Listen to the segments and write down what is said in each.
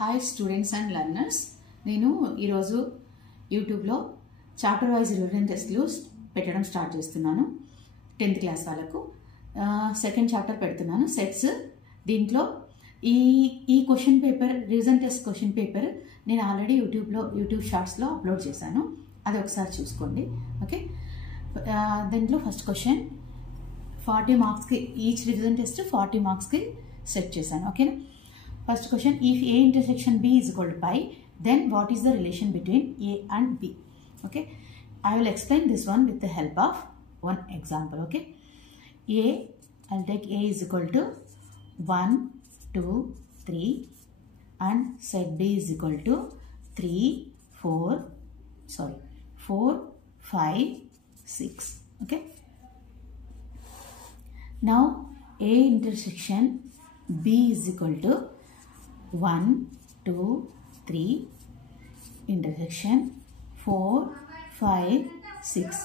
Hi students and learners, నేను ఈరోజు యూట్యూబ్లో చాప్టర్ వైజ్ రివిజన్ టెస్ట్లు పెట్టడం స్టార్ట్ చేస్తున్నాను. 10th క్లాస్ వాళ్ళకు సెకండ్ చాప్టర్ పెడుతున్నాను, సెట్స్. దీంట్లో ఈ question paper, revision test question paper నేను ఆల్రెడీ యూట్యూబ్ షార్ట్స్లో అప్లోడ్ చేశాను. అది ఒకసారి చూసుకోండి. ఓకే, దీంట్లో ఫస్ట్ క్వశ్చన్ 40 మార్క్స్కి, ఈచ్ రివిజన్ టెస్ట్ 40 మార్క్స్కి సెట్ చేశాను. ఓకేనా? First question, if A intersection B is equal to pi, then what is the relation between A and B? Okay, I will explain this one with the help of one example. Okay, I'll take A is equal to 1, 2, 3 and set B is equal to 4, 5, 6. Okay, now A intersection B is equal to 1, 2, 3 intersection 4, 5, 6.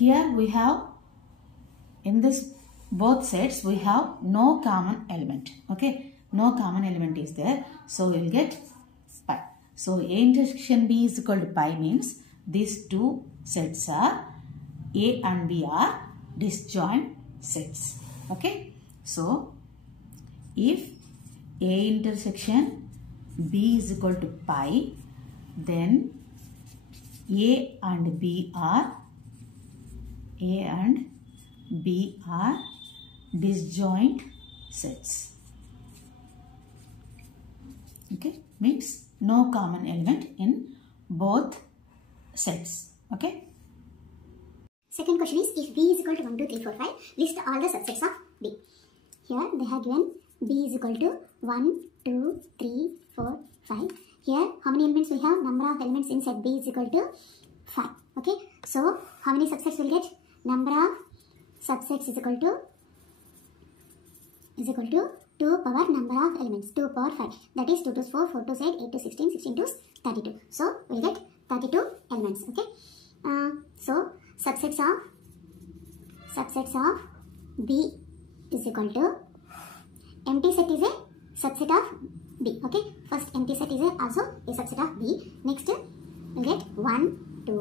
Here we have, in this both sets we have no common element. Okay, no common element is there, so we will get pi. So A intersection B is equal to pi means these two sets are, A and B are disjoint sets. Okay, so if A intersection B is equal to pi, then A and B are disjoint sets. Okay, means no common element in both sets. Okay. Second question is, if B is equal to 1, 2, 3, 4, 5, list all the subsets of B. Here they have given B is equal to 1, 2, 3, 4, 5. Here how many elements we have? Number of elements in set B is equal to 5. Okay, so how many subsets will get? Number of subsets is equal to 2 power number of elements, 2 power 5. That is 2 to 4, 4 to 8, 8 to 16, 16 to 32. So we will get 32 elements. Okay, so subsets of B is equal to, empty set is a subset of B. Okay, first empty set is also a subset of B. Next we'll get 1, 2,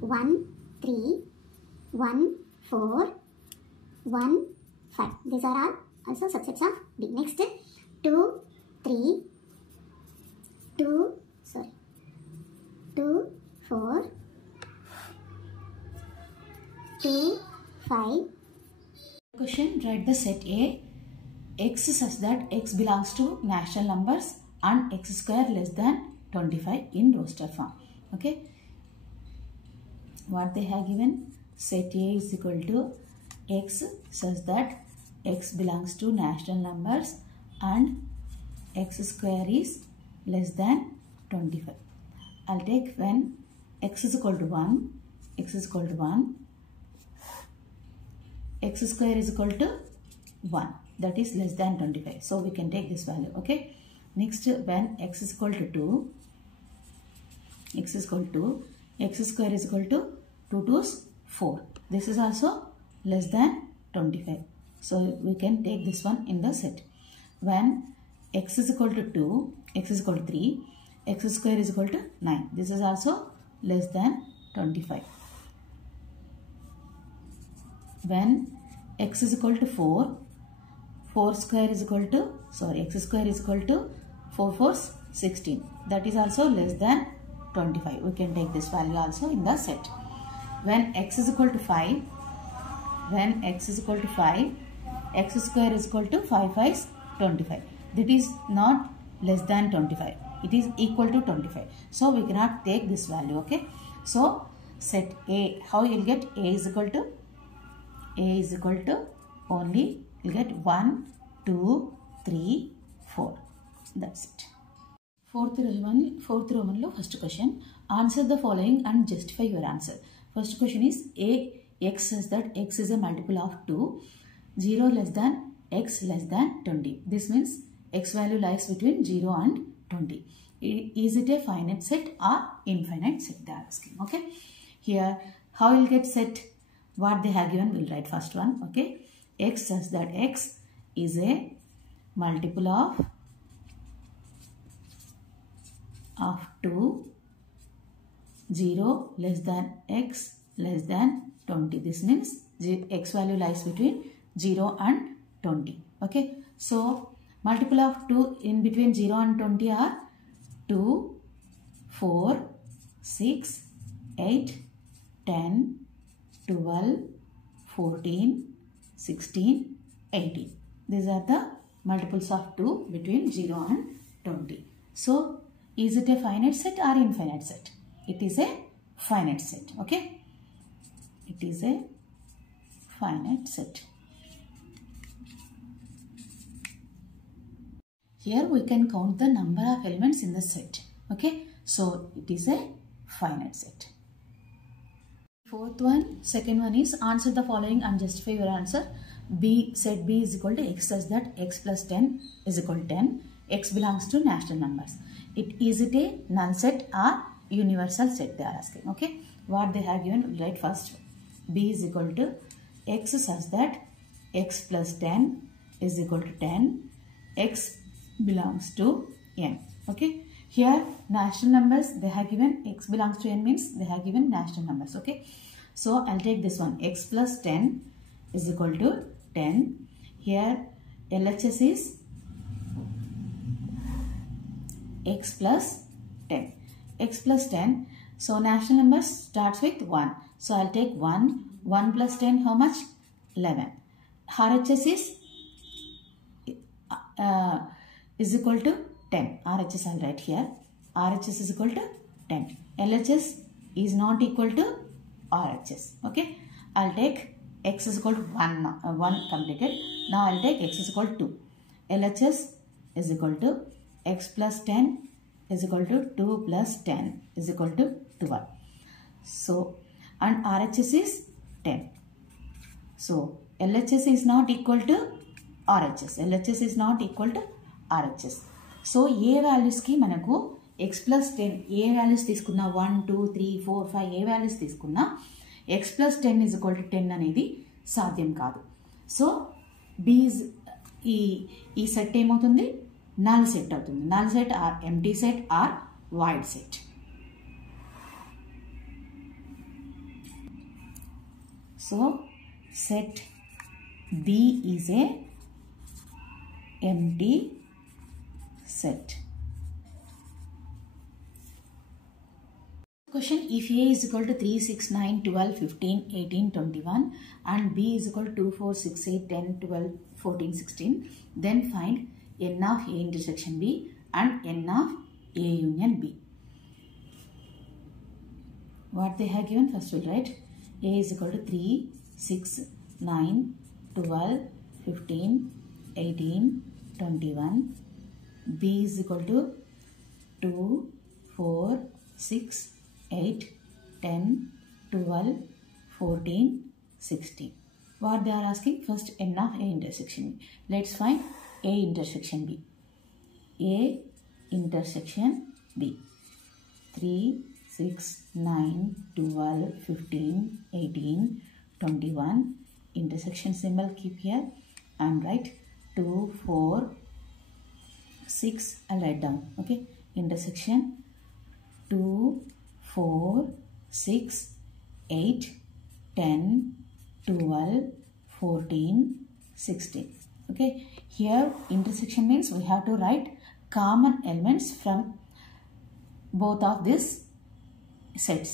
1, 3, 1, 4, 1, 5. These are all also subsets of B. Next 2, 3, 2, 4, 2, 5. Question, write the set A x such that x belongs to natural numbers and x square less than 25 in roster form. Okay, what they have given, set A is equal to x such that x belongs to natural numbers and x square is less than 25. I'll take when x is equal to 1, x is equal to 1, x square is equal to 1, that is less than 25. So we can take this value. Okay, next when x is equal to 2, x is equal to, x square is equal to 2 2's 4. This is also less than 25. So we can take this one in the set. When x is equal to 2, x is equal to 3, x square is equal to 9. This is also less than 25. When x is equal to 4, 4 square is equal to, x square is equal to 4 4's 16. That is also less than 25. We can take this value also in the set. When x is equal to 5, x square is equal to 5 5's 25. That is not less than 25. It is equal to 25. So we cannot take this value. Okay. So set A, how you will get? A is equal to only, you get 1, 2, 3, 4. That's it. Fourth Roman lo first question. Answer the following and justify your answer. First question is, x says that x is a multiple of 2, 0 less than x less than 20. This means x value lies between 0 and 20. Is it a finite set or infinite set? They are asking. Okay. Here, how you will get set? What they have given, we'll write first one. Okay, x says that x is a multiple of of 2, 0 less than x less than 20. This means x value lies between 0 and 20. Okay. So multiple of 2 in between 0 and 20 are 2, 4, 6, 8, 10, 12, 14, 16, 18. These are the multiples of 2 between 0 and 20. So is it a finite set or infinite set? It is a finite set. Okay. It is a finite set. Here we can count the number of elements in the set. Okay. So it is a finite set. Fourth one, second one is answer the following and justify your answer. Set B is equal to x such that x plus 10 is equal to 10. X belongs to natural numbers. Is it a null set or universal set, they are asking. Okay. What they have given, write first. B is equal to x such that x plus 10 is equal to 10. X belongs to n. Okay. Here natural numbers they have given x belongs to n means they have given natural numbers. Okay. So I'll take this one, x plus 10 is equal to 10. Here LHS is x plus 10. X plus 10. So natural numbers starts with 1. So I'll take 1. 1 plus 10 how much? 11. RHS is equal to 10. RHS I'll write here. RHS is equal to 10. LHS is not equal to RHS. Okay. I'll take x is equal to 1 completed. Now I'll take x is equal to 2. LHS is equal to x plus 10 is equal to 2 plus 10 is equal to 12. So, and RHS is 10. So, LHS is not equal to RHS. LHS is not equal to RHS. So, A values ki manaku x plus 10, A values తీసుకున్నా 1, 2, 3, 4, 5 A values తీసుకున్నా x plus 10 is equal to 10 అనేది సాధ్యం కాదు. So, B is ఈ set ఏమవుతుంది? Null set అవుతుంది. Null set or empty set or void set. So set B is a empty set. Question, if A is equal to 3, 6, 9, 12, 15, 18, 21 and B is equal to 2, 4, 6, 8, 10, 12, 14, 16, then find n of A intersection B and n of A union B. What they have given, first we'll write A is equal to 3, 6, 9, 12, 15, 18, 21. B is equal to 2, 4, 6, 8, 10, 12, 14, 16. What they are asking? First n of A intersection B. Let's find A intersection B. A intersection B. 3, 6, 9, 12, 15, 18, 21. Intersection symbol keep here and write 2, 4, 6. I'll write down. Okay. Intersection 2, 4, 6, 8, 10, 12, 14, 16. Okay. Here intersection means we have to write common elements from both of these sets.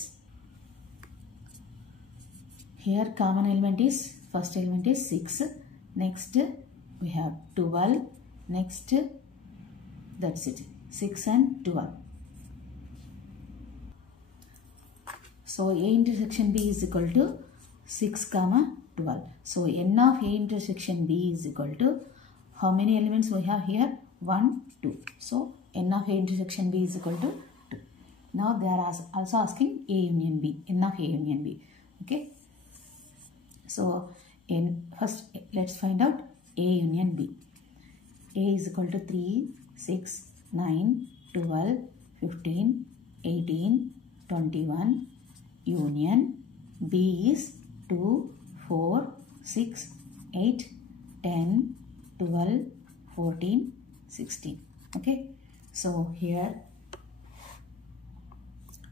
Here common element is, first element is 6. Next we have 12. Next that's it. 6 and 12. So A intersection B is equal to 6, 12. So n of A intersection B is equal to how many elements we have here? 1, 2. So n of A intersection B is equal to 2. Now they are also asking A union B, n of A union B. Okay. So first let's find out A union B. A is equal to 3, 6, 9, 12, 15, 18, 21. Union B is 2, 4, 6, 8, 10, 12, 14, 16. Okay. So here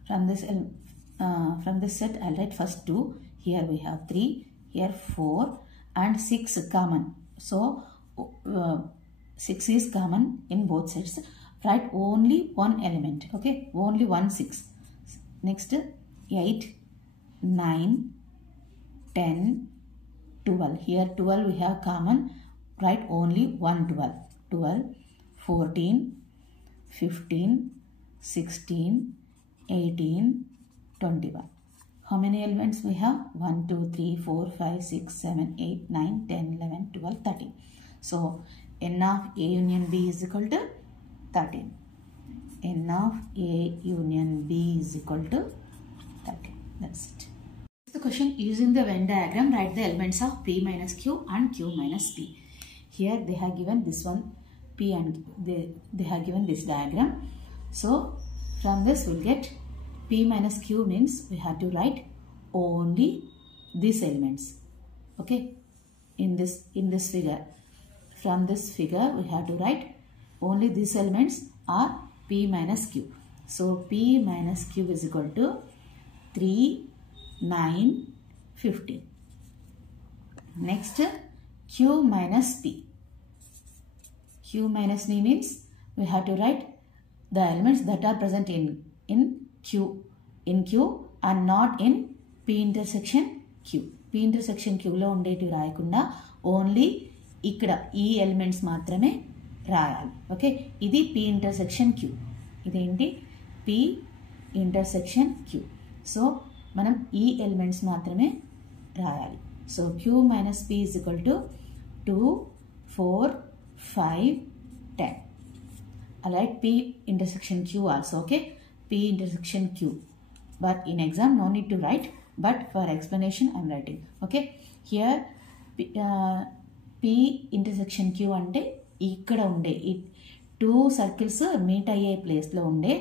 From this set, I'll write first 2. Here we have 3. Here 4 and 6 common. So 6 is common in both sets. Write only one element. Okay, only 1 6. Next 8, 9, 10, 12. Here 12 we have common. Write only one 12. 12, 14, 15, 16, 18, 21. How many elements we have? 1, 2, 3, 4, 5, 6, 7, 8, 9, 10, 11, 12, 13. So, n of A union B is equal to 13. N of A union B is equal to 13. That's it. The question, using the Venn diagram, write the elements of P minus Q and Q minus P. Here they have given this one P and they have given this diagram. So, from this we'll get P minus Q means we have to write only these elements. Okay, in this figure. From this figure we have to write only these elements are P minus Q. So P minus Q is equal to 3, 9, 15. Next Q minus P. Q minus P means we have to write the elements that are present in Q and not in P intersection Q. P intersection Q లో ఉండేటివి రాయకుండా only ఇక్కడ ఈ elements మాత్రమే రాయాలి. Okay, ఇది P intersection Q. ఇదేంటి P intersection Q. So మనం ఈ ఎలిమెంట్స్ మాత్రమే రాయాలి. So Q minus P is equal to 2, 4, 5, 10. I write P intersection Q also. Okay, P intersection Q. But in exam no need to write, but for explanation I am writing. Okay, here P intersection Q ante ikkada unde 2 circles meet ayye place lo unde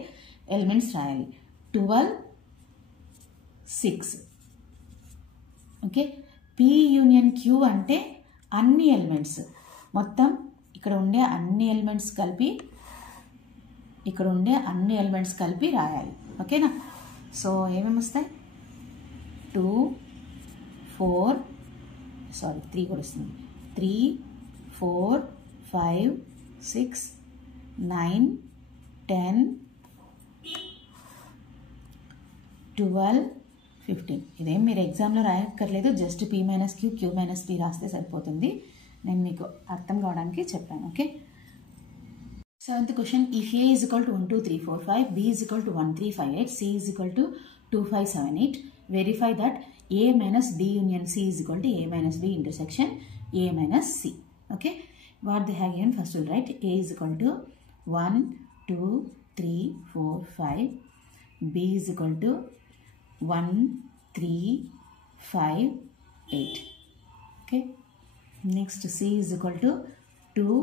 elements rayali. 12, 6. Okay, P union Q ante anni elements మొత్తం ఇక్కడ ఉండే అన్ని elements కలిపి రాయాలి. ఓకేనా? So ఏమేమి వస్తాయి? 2, 4, 3 కూడా వస్తుంది. 3, 4, 5, 6, 9, 10, 12, 15. ఇదేం మీరు ఎగ్జామ్లో రాయక్కర్లేదు, just P minus Q, Q minus P రాస్తే సరిపోతుంది. నేను మీకు అర్థం కావడానికి చెప్పాను. Okay, 7th question, if A is equal to 1, 2, 3, 4, 5, B is equal to 1, 3, 5, 8, C is equal to 2, 5, 7, 8, verify that A minus B union C is equal to A minus B intersection A minus C. Okay, what they have given, first we'll write A is equal to 1, 2, 3, 4, 5, B is equal to 1, 3, 5, 8. Okay, next C is equal to 2,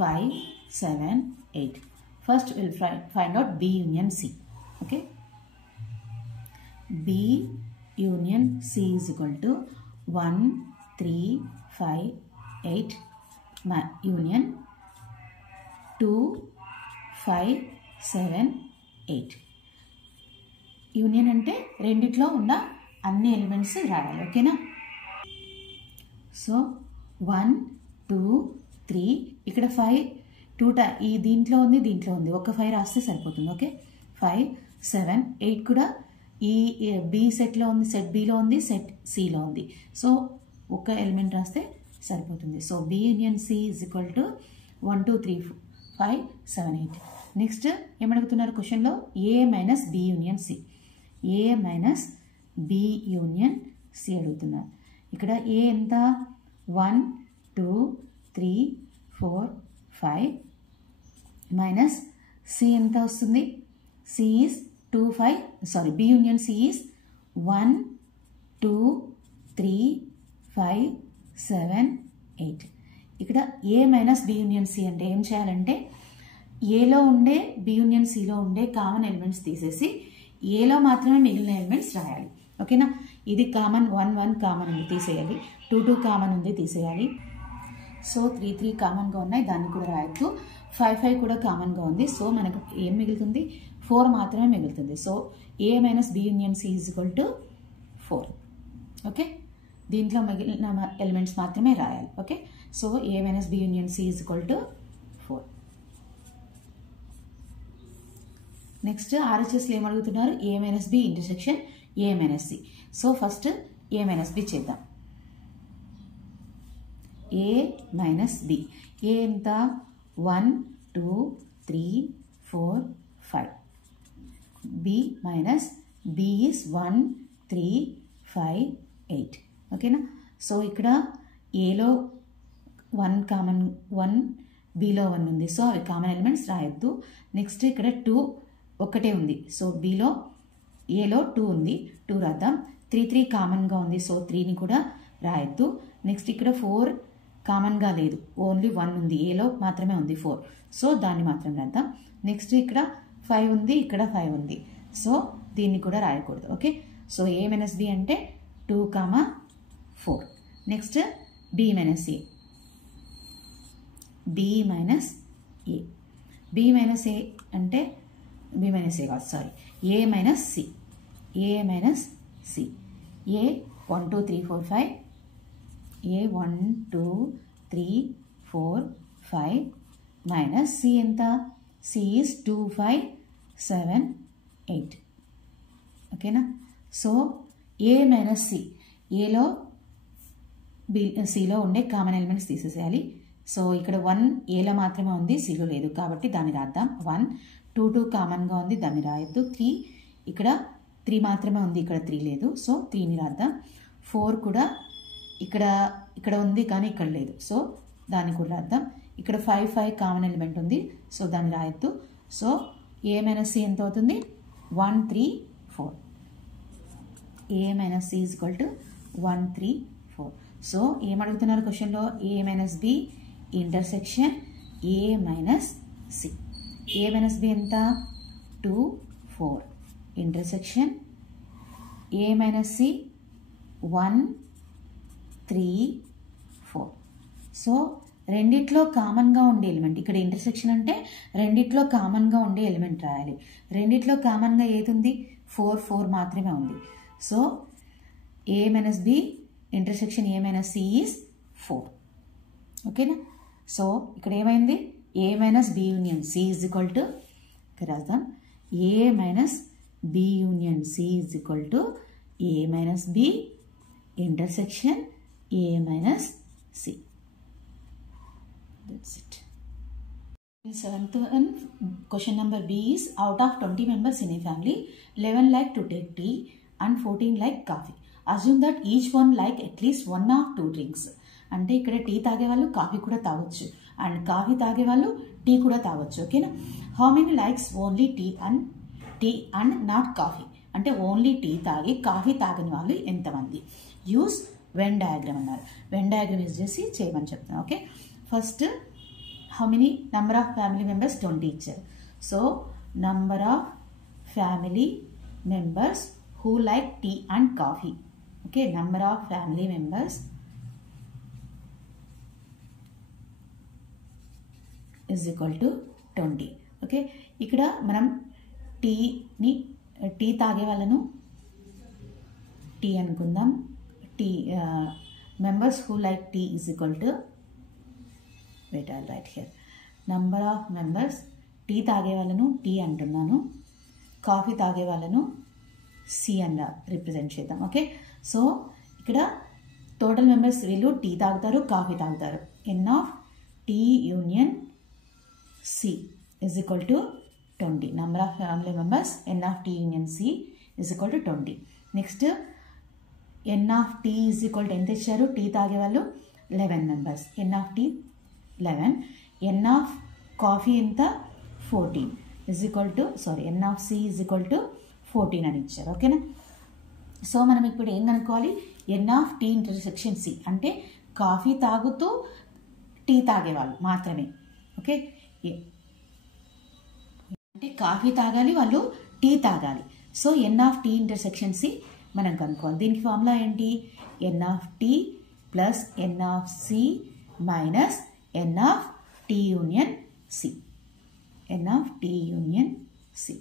5, 7, 8. First we'll find out B union C. Okay, B union C is equal to 1, 3, 5, 8 union 2, 5, 7, 8. Union అంటే రెండిట్లో ఉన్న అన్ని elements రాయాలి. ఓకేనా? So 1, 2, 3 ఇక్కడ 5 ఈ దీంట్లో ఉంది ఒక 5 రాస్తే సరిపోతుంది. ఓకే, 5, 7, 8 కూడా ఈ బి సెట్లో ఉంది, సెట్ బిలో ఉంది, సెట్ సిలో ఉంది. సో ఒక ఎలిమెంట్ రాస్తే సరిపోతుంది. So B union C is equal to 1, 2, 3, 5, 7, 8. Next ఏమడుగుతున్నారు క్వశ్చన్లో? A minus B union C. A minus B union C అడుగుతున్నారు. ఇక్కడ ఏ ఎంత? 1, 2, 3, 4, 5 మైనస్ సి ఎంత వస్తుంది? C is 2, 5 B union C is 1, 2, 3, 5, 7, 8. ఇక్కడ A minus B union C అంటే ఏం చేయాలంటే ఏలో ఉండే బి యూనియన్ సిలో ఉండే కామన్ ఎలిమెంట్స్ తీసేసి ఏలో మాత్రమే మిగిలిన ఎలిమెంట్స్ రాయాలి. ఓకేనా? ఇది కామన్ 1, 1 కామన్ ఉంది తీసేయాలి, 2, 2 కామన్ ఉంది తీసేయాలి. సో 3, 3 కామన్గా ఉన్నాయి, దాన్ని కూడా రాయొద్దు. 5, 5 కూడా కామన్గా ఉంది. సో మనకు ఏం మిగులుతుంది? 4 మాత్రమే మిగులుతుంది. So A minus B union C is equal to 4. Okay, దీంట్లో మిగిలిన ఎలిమెంట్స్ మాత్రమే రాయాలి. Okay, so A minus B union C is equal to 4. Next RHSలో ఏం అడుగుతున్నారు? A minus B intersection A minus C. So first A minus B చేద్దాం. A minus B. A ఎంత? 1 2 3 4 5. B minus B is 1 3 5 8. ఓకేనా? So ఇక్కడ ఏలో 1 common 1, below 1 ఉంది. So అవి కామన్ ఎలిమెంట్స్ రాయొద్దు. నెక్స్ట్ ఇక్కడ 2 ఒక్కటే ఉంది. సో బిలో ఏలో 2 ఉంది, 2 రాద్దాం. 3 3 కామన్గా ఉంది. సో 3ని కూడా రాయొద్దు. నెక్స్ట్ ఇక్కడ 4 కామన్గా లేదు, ఓన్లీ 1 ఉంది, ఏలో మాత్రమే ఉంది 4. సో దాన్ని మాత్రం రాద్దాం. నెక్స్ట్ ఇక్కడ 5 ఉంది, ఇక్కడ 5 ఉంది. సో దీన్ని కూడా రాయకూడదు. Okay, so A minus B అంటే 2, 4. Next B minus A. B minus A. B minus A అంటే B మైనస్ A కాదు, sorry, A minus C. A minus C. A 1 2 3 4 5. A 1 2 3 4 5 minus C ఎంత? C is 2 5 7 8. ఓకేనా? So A minus C. ఏలో Cలో ఉండే common elements తీసేసేయాలి. So ఇక్కడ 1 ఏలో మాత్రమే ఉంది, Cలో లేదు, కాబట్టి దాన్ని రాద్దాం. 1 2 2 కామన్గా ఉంది, దాన్ని రాయొద్దు. 3 ఇక్కడ 3 మాత్రమే ఉంది, ఇక్కడ 3 లేదు. సో 3ని రాద్దాం. 4 కూడా ఇక్కడ ఉంది కానీ ఇక్కడ లేదు. సో దాన్ని కూడా రాద్దాం. ఇక్కడ 5 5 కామన్ ఎలిమెంట్ ఉంది. సో దాన్ని రాయొద్దు. సో A మైనస్ C ఎంత అవుతుంది? 1 3 4. A minus C is equal to 1 3 4. So ఏం అడుగుతున్నారు క్వశ్చన్లో? A minus B intersection A minus C. A minus B ఎంత? 2 4. Intersection A minus C 1 3 4. So రెండిట్లో కామన్గా ఉండే ఎలిమెంట్, ఇక్కడ ఇంటర్సెక్షన్ అంటే రెండిట్లో కామన్గా ఉండే ఎలిమెంట్ రాయాలి. రెండిట్లో కామన్గా ఏది ఉంది? 4 4 మాత్రమే ఉంది. So A minus B intersection A minus C is 4. ఓకేనా? సో ఇక్కడ ఏమైంది? A minus B union C is equal to, ఇక్కడ రాద్దాం, A minus B union C is equal to A minus B intersection A minus C. That's it. In 7th one, question number B is, out of 20 members in a family, 11 like to take tea and 14 like coffee. Assume that each one like at least 1 or 2 drinks. అంటే ఇక్కడ tea తాగే వాళ్ళు coffee కూడా తాగొచ్చు, and coffee తాగే వాళ్ళు tea కూడా తాగొచ్చు. ఓకేనా? How many likes only tea and not coffee. అంటే ఓన్లీ టీ తాగి కాఫీ తాగని వాళ్ళు ఎంతమంది? యూస్ వెన్ డయాగ్రామ్ అన్నారు. వెన్ డయాగ్రామ్ యూజ్ చేసి చేయమని చెప్తాను. Okay, first how many number of family members 20 ఇచ్చారు. So number of family members who like tea and coffee. Okay, number of family members is equal to 20. Okay, ఇక్కడ మనం tea తాగే వాళ్ళను T అనుకుందాం. T members who like tea is equal to, wait I'll write here, number of members, tea తాగే వాళ్ళను tea అంటున్నాను, coffee తాగే వాళ్ళను సి అని రిప్రజెంట్ చేద్దాం. ఓకే, సో ఇక్కడ టోటల్ మెంబర్స్ వీళ్ళు టీ తాగుతారు, కాఫీ తాగుతారు. N of tea union C is equal to 20. Number of family members N of tea union C is equal to 20. Next N of tea is equal to ఎంత ఇచ్చారు? Tea తాగే వాళ్ళు 11 members. N of tea 11. N of coffee ఎంత? 14 is equal to, sorry, N of C is equal to 14 అని ఇచ్చారు. ఓకేనా? So మనం ఇప్పుడు ఏం కనుక్కోవాలి? N of tea intersection C అంటే కాఫీ తాగుతూ టీ తాగేవాళ్ళు మాత్రమే. ఓకే, అంటే కాఫీ తాగాలి, వాళ్ళు టీ తాగాలి. So N of tea intersection C మనం కనుక్కోవాలి. దీనికి ఫార్ములా ఏంటి? N of tea plus N of C minus N of tea union C. N of tea union C.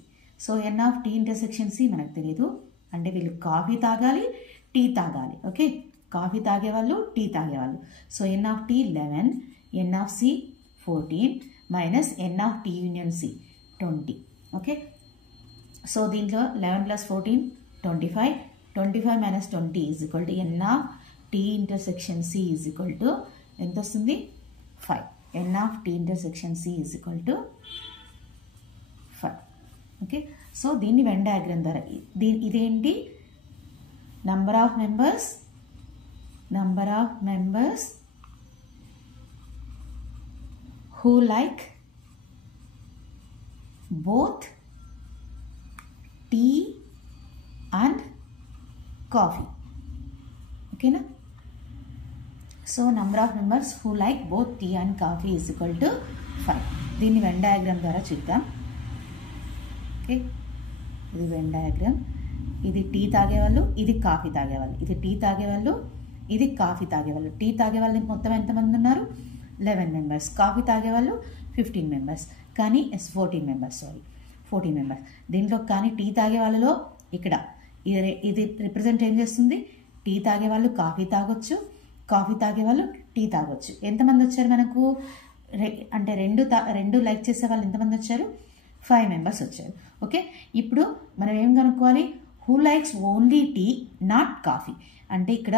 So N of tea intersection C మనకు తెలియదు, అంటే వీళ్ళు coffee తాగాలి, tea తాగాలి. ఓకే, కాఫీ తాగేవాళ్ళు, టీ తాగేవాళ్ళు. So N of tea 11, N of C 14 minus N of tea union C 20. Okay, so దీంట్లో 11 + 14 25, 25 - 20 is equal to N of tea intersection C is equal to ఎంత వస్తుంది? 5. ఎన్ of tea intersection C is equal to 5. Okay, so దీన్ని Venn diagram ద్వారా ఇదేంటి? Number of members who like both tea and coffee. ఓకేనా? So number of members who like both tea and coffee is equal to 5. దీన్ని Venn diagram ద్వారా చూద్దాం. Okay, ఇది Venn diagram. ఇది tea తాగేవాళ్ళు, ఇది కాఫీ తాగేవాళ్ళు. ఇది టీ తాగేవాళ్ళు, ఇది కాఫీ తాగేవాళ్ళు. టీ తాగేవాళ్ళు మొత్తం ఎంతమంది ఉన్నారు? 11 మెంబర్స్. కాఫీ తాగేవాళ్ళు 15 మెంబర్స్, కానీ 14 మెంబర్స్. దీంట్లో కానీ టీ తాగే వాళ్ళలో ఇక్కడ ఇది రిప్రజెంట్ ఏం చేస్తుంది? టీ తాగేవాళ్ళు కాఫీ తాగొచ్చు, కాఫీ తాగేవాళ్ళు టీ తాగొచ్చు. ఎంతమంది వచ్చారు మనకు? అంటే రెండు లైక్ చేసే వాళ్ళు ఎంతమంది వచ్చారు? 5 మెంబర్స్ వచ్చారు. ఓకే, ఇప్పుడు మనం ఏం కనుక్కోవాలి? Who likes only tea not coffee. అంటే ఇక్కడ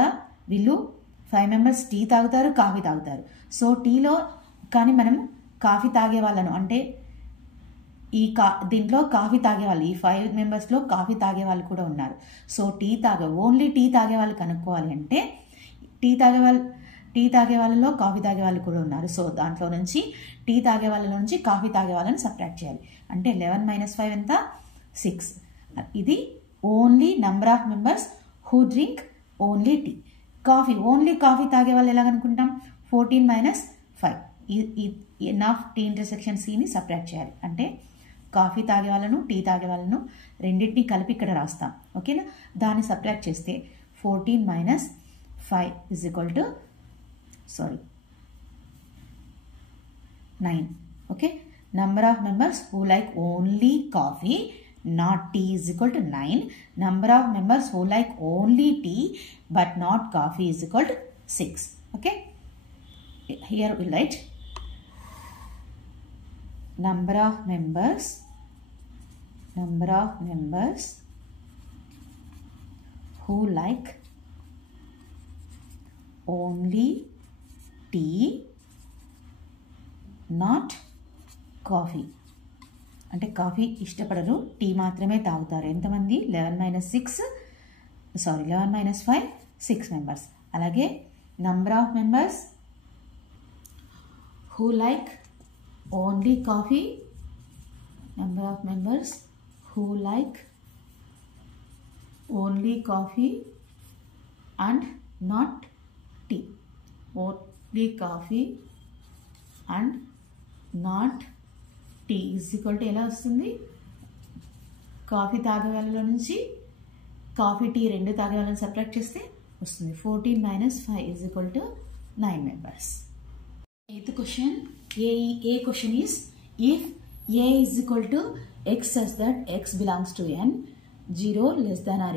వీళ్ళు 5 మెంబర్స్ టీ తాగుతారు, కాఫీ తాగుతారు. సో టీలో కానీ మనం కాఫీ తాగే వాళ్ళను, అంటే దీంట్లో కాఫీ తాగే వాళ్ళు, ఈ 5 మెంబర్స్లో కాఫీ తాగే వాళ్ళు కూడా ఉన్నారు. సో ఓన్లీ టీ తాగే వాళ్ళు కనుక్కోవాలి అంటే టీ తాగే వాళ్ళలో కాఫీ తాగే వాళ్ళు కూడా ఉన్నారు. సో దాంట్లో నుంచి టీ తాగే వాళ్ళ నుంచి కాఫీ తాగే వాళ్ళని సబ్ట్రాక్ట్ చేయాలి. అంటే 11 - 5 ఎంత? 6. ఇది only number of members who drink only tea. Only coffee తాగే వాళ్ళు ఎలా అనుకుంటాం? 14 - 5. ఎన్ ఆఫ్ టీ ఇంటర్సెక్షన్ సిని సబ్ట్రాక్ట్ చేయాలి. అంటే కాఫీ తాగే వాళ్ళను, టీ తాగే వాళ్ళను రెండింటిని కలిపి ఇక్కడ రాస్తాం. ఓకేనా? దాన్ని సబ్ట్రాక్ట్ చేస్తే 14 - 5 is equal to 9. Okay, number of members who like only coffee not tea is equal to 9. Number of members who like only tea but not coffee is equal to 6. Okay, here we write number of members who like only tea not coffee. అంటే coffee ఇష్టపడరు, tea మాత్రమే తాగుతారు. ఎంతమంది? 11 - 5 6 members. అలాగే number of members who like only coffee, number of members who like only coffee and not tea. Only coffee and not tea is equal to ఎలా వస్తుంది? Coffee తాగే వాళ్ళలో నుంచి కాఫీ టీ రెండు తాగే వాళ్ళని సబ్ట్రాక్ట్ చేస్తే వస్తుంది 14 - 5 is equal to 9 members. 8th question. A question is, if A is equal to x such that x belongs to n, 0 less than or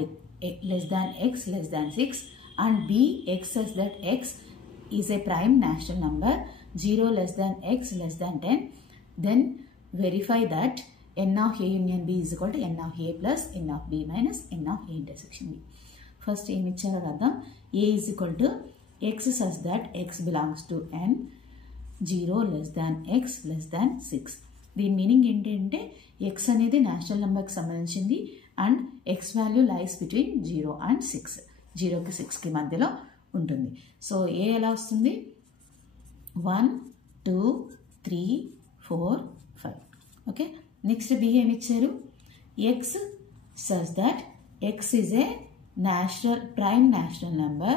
less than x less than 6, and B x such that x is a prime natural number, 0 less than x less than 10, then verify that n of A union B is equal to n of A plus n of B minus n of A intersection B. First ఏమి ఇచ్చారో రాద్దాం. A is equal to x such that x belongs to n, 0 less than x less than 6. దీని meaning ఏంటంటే x అనేది natural నెంబర్కి సంబంధించింది and x value lies between 0 and 6. 0కి 6కి మధ్యలో ఉంటుంది. సో A ఎలా వస్తుంది? 1 2 3 4 5. ఓకే, నెక్స్ట్ B ఏమి ఇచ్చారు? x such that x is a prime natural number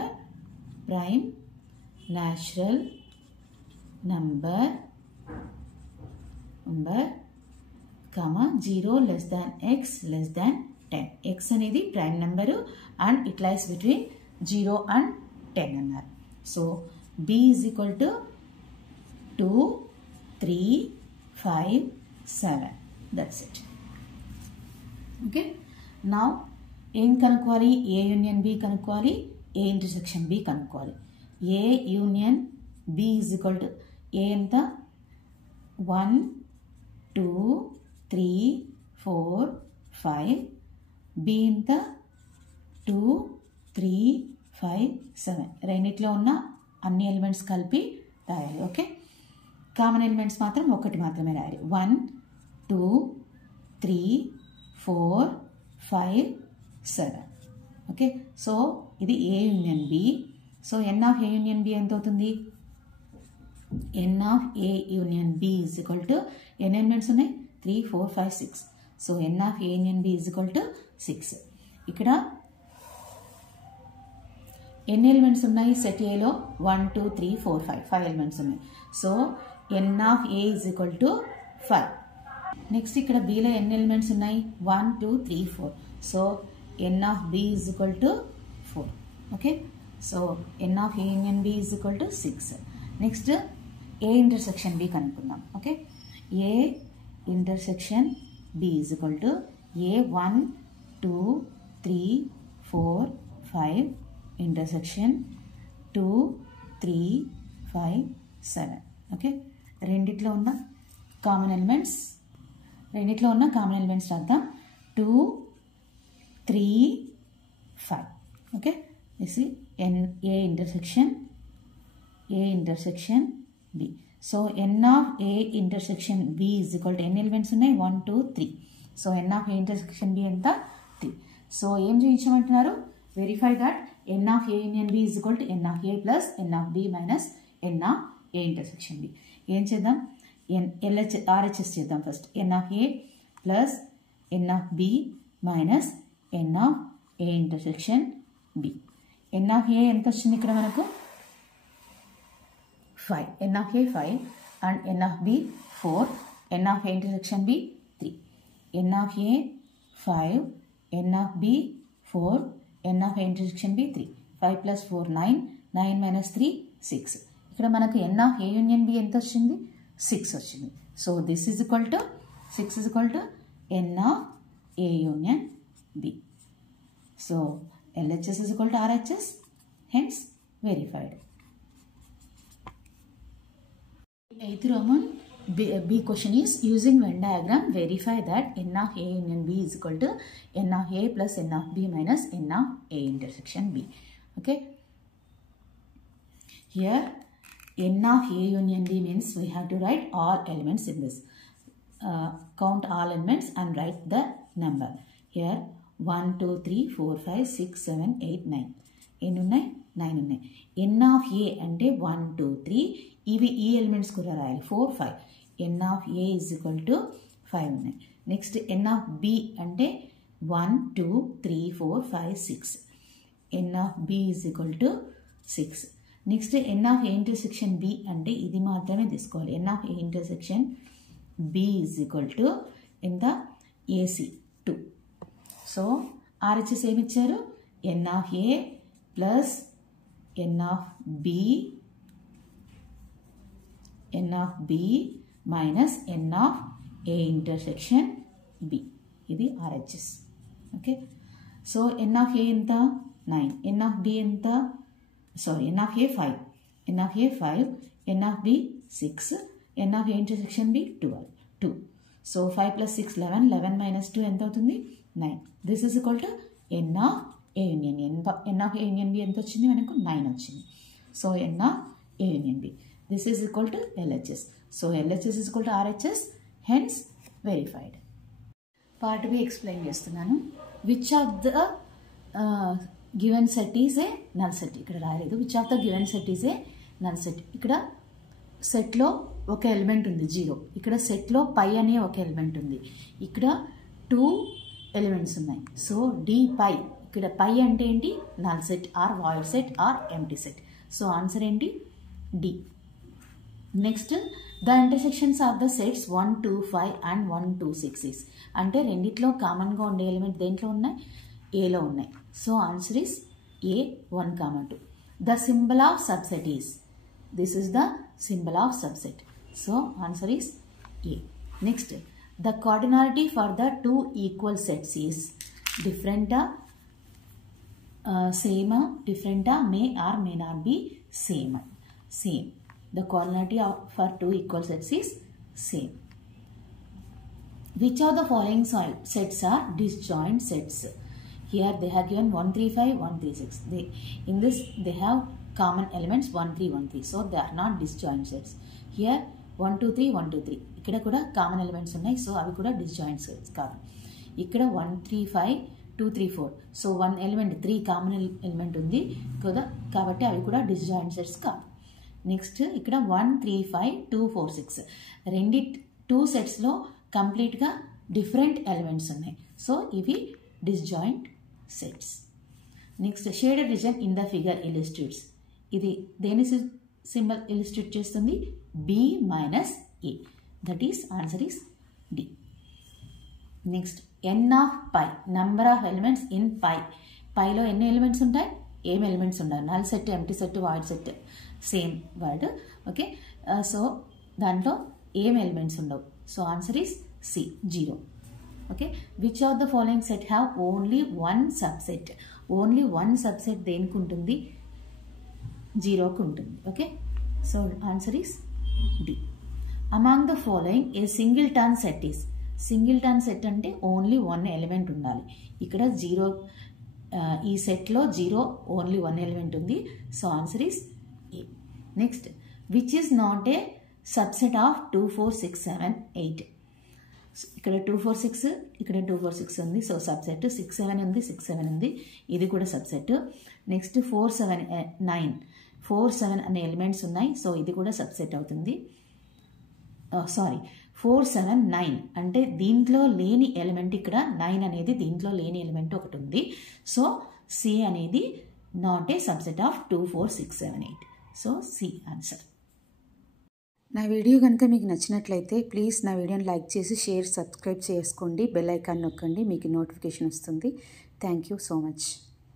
comma 0 less than x less than 10. x అనేది prime number and it lies between 0 and 10 అన్నారు. So B is equal to 2 3 5 7. That's it. Okay, నా ఏం కనుక్కోవాలి? A union B కనుక్కోవాలి, ఏ intersection B కనుక్కోవాలి. A union B is equal to A ఎంత 1 2 3 4 5, B ఎంత 2 3 5 7. రెండిట్లో ఉన్న అన్ని ఎలిమెంట్స్ కలిపి రాయాలి. ఓకే, కామన్ ఎలిమెంట్స్ మాత్రం ఒకటి మాత్రమే రాయాలి. 1 2 3 4 5 7. ఓకే, సో ఇది A union B. So N of A union B ఎంత అవుతుంది? N of A union B is equal to ఎన్ని ఎలిమెంట్స్ ఉన్నాయి? 3 4 5 6. So N of A union B is equal to 6. ఇక్కడ ఎన్ని ఎలిమెంట్స్ ఉన్నాయి? సెట్ ఏలో 1 2 3 4 5 elements ఉన్నాయి. So N of A is equal to 5. Next ఇక్కడ బిలో ఎన్ని ఎలిమెంట్స్ ఉన్నాయి? 1 2 3 4. So N of B is equal to 4. Okay, so N of A union B is equal to 6. Next A intersection B కనుక్కుందాం. Okay, A intersection B is equal to A 1 2 3 4 5 intersection 2 3 5 7. ఓకే, రెండిట్లో ఉన్న common elements రాద్దాం. 2 3 5. Okay, this is A intersection B. So N of A intersection B is equal to ఎన్ని elements ఉన్నాయి? 1 2 3. So N of A intersection B ఎంత? 3. సో ఏం చేయించమంటున్నారు? Verify that N of A union B is equal to N of A plus N of B minus N of A intersection B. ఏం చేద్దాం? RHS చేద్దాం first. N of A plus N of B minus N of A intersection B. N of A ఎంత వచ్చింది ఇక్కడ మనకు? 5. ఎన్ of A 5 and n of B 4. N of A intersection B 3. N of A 5, N of B 4, n of A intersection B 3. 5 plus 4 9, 9 minus 3 6. ఇక్కడ మనకు N of A union B ఎంత వచ్చింది? 6 వచ్చింది. So this is equal to 6 is equal to N of A union B. So LHS is equal to RHS, hence verified. 8th Roman B question is using Venn diagram verify that n of A union B is equal to n of A plus n of B minus n of A intersection B. Okay. Here n of A union B means we have to write all elements in this. Count all elements and write the number. Here 1 2 3 4 5 6 7 8 9. ఎన్ని ఉన్నాయి? 9 ఉన్నాయి. n of A అంటే 1 2 3 ఇవి ఈ elements కూడా రాయాలి. 4 5. n of A is equal to 5 ఉన్నాయి. Next n of B అంటే 1 2 3 4 5 6. n of B is equal to 6. Next n of A intersection B అంటే ఇది మాత్రమే తీసుకోవాలి. n of A intersection B is equal to ఎంత? AC 2. So RHS ఏమి ఇచ్చారు? n of A plus n of B minus n of A intersection B. ఇది RHS. Okay. So n of A ఎంత? 9. n of B ఎంత? n of A 5. n of A 5. n of B 6. n of A intersection B 12. 2. So 5 plus 6 11. 11 minus 2 ఎంత అవుతుంది? 9. This is equal to n of A union. n of A union B ఎంత వచ్చింది? మనకు 9 వచ్చింది. So n of A union B. This is equal to LHS. So LHS is equal to RHS, hence verified. Part B explain చేస్తున్నాను. Which of the given set is a null set? ఇక్కడ రాయలేదు. Which of the given set is a null set? ఇక్కడ సెట్లో ఒక element ఉంది 0. ఇక్కడ సెట్లో పై అనే ఒక ఎలిమెంట్ ఉంది. ఇక్కడ 2 ఎలిమెంట్స్ ఉన్నాయి. సో డి పై, ఇక్కడ పై అంటే ఏంటి? Null set or void set or empty set. So answer ఏంటి? D. Next the intersections of the sets 1 2 5 and 1 2 6 is అంటే రెండిట్లో కామన్గా ఉండే ఎలిమెంట్ దేంట్లో ఉన్నాయి? ఏలో ఉన్నాయి. So answer is a 1 2. The symbol of subset is, this is the symbol of subset. So answer is a. Next The cardinality for the two equal sets is different, same, different, may or may not be same. The cardinality for two equal sets is same. Which of the following sets are disjoint sets? Here they have given 1 3 5 1 3 6. In this they have common elements 1 3 1 3. So they are not disjoint sets. Here 1 2 3 1 2 3. ఇక్కడ కూడా common elements ఉన్నాయి. So అవి కూడా disjoint sets కాదు. ఇక్కడ 1 3 5 2 3 4. So 1 element 3 common element ఉంది కదా, కాబట్టి అవి కూడా డిస్జాయింట్ సెట్స్ కాదు. నెక్స్ట్ ఇక్కడ 1 3 5 2 4 6. 2 సెట్స్లో కంప్లీట్గా డిఫరెంట్ ఎలిమెంట్స్ ఉన్నాయి. సో ఇవి disjoint sets. Next shaded region in the figure illustrates. ఇది దేని సింబల్ ఇలిస్ట్రేట్ చేస్తుంది? B minus A. That is answer is D. Next n of pi, number of elements in pi. పైలో ఎన్ని elements ఉంటాయి? ఏం elements ఉంటాయి? Null set, empty set, void set, same word. Okay, so దాంట్లో ఏం elements ఉండవు. So answer is C, 0. Okay, which of the following set have only one subset? Only one subset దేనికి ఉంటుంది? 0కు ఉంటుంది. Okay, so answer is D. Among the following a singleton set is. Singleton set అంటే only 1 element ఉండాలి. ఇక్కడ 0, ఈ సెట్లో 0 only 1 element ఉంది. So answer is A. Next which is not a subset of 2 4 6 7 8. ఇక్కడ 2 4 6, ఇక్కడ 2 4 6 ఉంది. So subset. 6 7 ఉంది, 6 7 ఉంది, ఇది కూడా సబ్సెట్. నెక్స్ట్ 4 7 9, 4 7 అనే ఎలిమెంట్స్ ఉన్నాయి. సో ఇది కూడా సబ్సెట్ అవుతుంది. 4 7 9 అంటే దీంట్లో లేని ఎలిమెంట్, ఇక్కడ 9 అనేది దీంట్లో లేని ఎలిమెంట్ ఒకటి ఉంది. సో సి అనేది not a subset of 2 4 6 7 8. So C answer. నా వీడియో కనుక మీకు నచ్చినట్లయితే ప్లీజ్ నా వీడియోని లైక్ చేసి షేర్, సబ్స్క్రైబ్ చేసుకోండి. బెల్ ఐకాన్ నొక్కండి, మీకు నోటిఫికేషన్ వస్తుంది. Thank you so much.